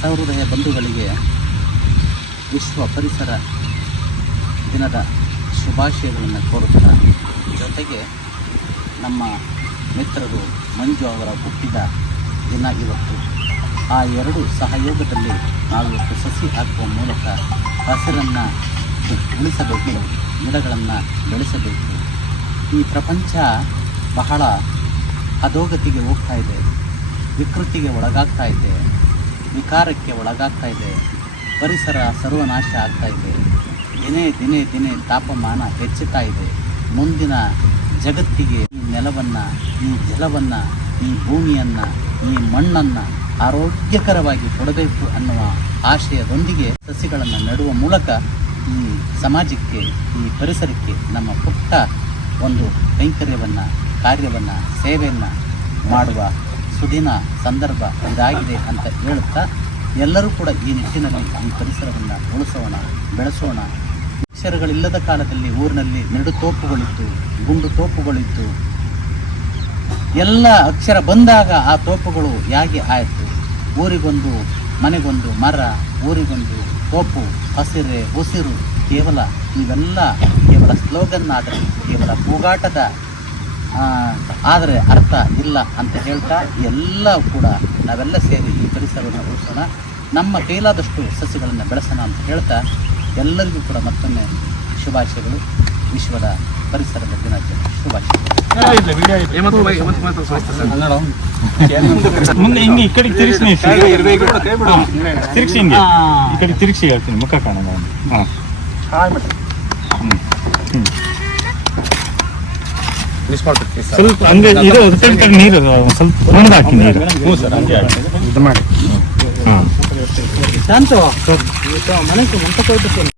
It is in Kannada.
ಸಹೃದಯ ಬಂಧುಗಳಿಗೆ ವಿಶ್ವ ಪರಿಸರ ದಿನದ ಶುಭಾಶಯಗಳನ್ನು ಕೋರುತ್ತಾ, ಜೊತೆಗೆ ನಮ್ಮ ಮಿತ್ರರು ಮಂಜು ಅವರ ಹುಟ್ಟಿದ ದಿನ ಇವತ್ತು. ಆ ಎರಡು ಸಹಯೋಗದಲ್ಲಿ ನಾವು ಇವತ್ತು ಸಸಿ ಹಾಕುವ ಮೂಲಕ ಹಸಿರನ್ನು ಉಳಿಸಬೇಕು, ಗಿಡಗಳನ್ನು ಬೆಳೆಸಬೇಕು. ಈ ಪ್ರಪಂಚ ಬಹಳ ಅಧೋಗತಿಗೆ ಹೋಗ್ತಾ ಇದೆ, ವಿಕೃತಿಗೆ ಒಳಗಾಗ್ತಾ ಇದೆ. ವಿಕಾರಕ್ಕೆ ಒಳಗಾಗ್ತಾ ಇದೆ. ಪರಿಸರ ಸರ್ವನಾಶ ಆಗ್ತಾ ಇದೆ. ದಿನೇ ದಿನೇ ದಿನೇ ತಾಪಮಾನ ಹೆಚ್ಚುತ್ತಾ ಇದೆ. ಮುಂದಿನ ಜಗತ್ತಿಗೆ ಈ ನೆಲವನ್ನು, ಈ ಜಲವನ್ನು, ಈ ಭೂಮಿಯನ್ನು, ಈ ಮಣ್ಣನ್ನು ಆರೋಗ್ಯಕರವಾಗಿ ಕೊಡಬೇಕು ಅನ್ನುವ ಆಶಯದೊಂದಿಗೆ ಸಸಿಗಳನ್ನು ನೆಡುವ ಮೂಲಕ ಈ ಸಮಾಜಕ್ಕೆ, ಈ ಪರಿಸರಕ್ಕೆ ನಮ್ಮ ಪುಟ್ಟ ಒಂದು ಕೈಂಕರ್ಯವನ್ನು, ಕಾರ್ಯವನ್ನು, ಸೇವೆಯನ್ನು ಮಾಡುವ ಸುದಿನ ಸಂದರ್ಭ ಇದಾಗಿದೆ ಅಂತ ಹೇಳುತ್ತಾ ಎಲ್ಲರೂ ಕೂಡ ಈ ನಿಟ್ಟಿನಲ್ಲಿ ಈ ಪರಿಸರವನ್ನು ಉಳಿಸೋಣ, ಬೆಳೆಸೋಣ. ಅಕ್ಷರಗಳಿಲ್ಲದ ಕಾಲದಲ್ಲಿ ಊರಿನಲ್ಲಿ ನೆಡು ತೋಪುಗಳಿತ್ತು, ಗುಂಡು ತೋಪುಗಳಿತ್ತು. ಎಲ್ಲ ಅಕ್ಷರ ಬಂದಾಗ ಆ ತೋಪುಗಳು ಹೇಗೆ ಆಯಿತು? ಊರಿಗೊಂದು ಮನೆಗೊಂದು ಮರ, ಊರಿಗೊಂದು ತೋಪು, ಹಸಿರೆ, ಉಸಿರು, ಕೇವಲ ಇವೆಲ್ಲ ಕೇವಲ ಸ್ಲೋಗನ್ ಆದರೆ ಕೇವಲ ಕೂಗಾಟದ ಆದರೆ ಅರ್ಥ ಇಲ್ಲ ಅಂತ ಹೇಳ್ತಾ ಎಲ್ಲ ಕೂಡ ನಾವೆಲ್ಲ ಸೇರಿ ಈ ಪರಿಸರವನ್ನು ಉಳಿಸೋಣ. ನಮ್ಮ ಕೈಲಾದಷ್ಟು ಸಸ್ಯಗಳನ್ನು ಬೆಳೆಸೋಣ ಅಂತ ಹೇಳ್ತಾ ಎಲ್ಲರಿಗೂ ಕೂಡ ಮತ್ತೊಮ್ಮೆ ಶುಭಾಶಯಗಳು. ವಿಶ್ವದ ಪರಿಸರದ ದಿನಾಚರಣೆ ಶುಭಾಶಯ ಮುಂದೆ ಹಿಂಗೆ ಈ ಕಡೆಗೆ ತಿರುಗಿಸಿ ತಿರುಗಿಸಿ ಹಿಂಗೆ. ಈ ಕಡೆ ತಿರುಗಿಸಿ ಹೇಳ್ತೀನಿ. ಮುಖ ಕಾಣೋಣ. ಸ್ವಲ್ಪ ಹಂಗೆ ಇದು ನೀರು ಸ್ವಲ್ಪ ಮುಂದೆ ಹಾಕಿ ನೀರು. ಇದು ಮಾಡಿ. ಹಾಂ ಶಾಂತು ಮನೆಗೆ ಮಂಟಪ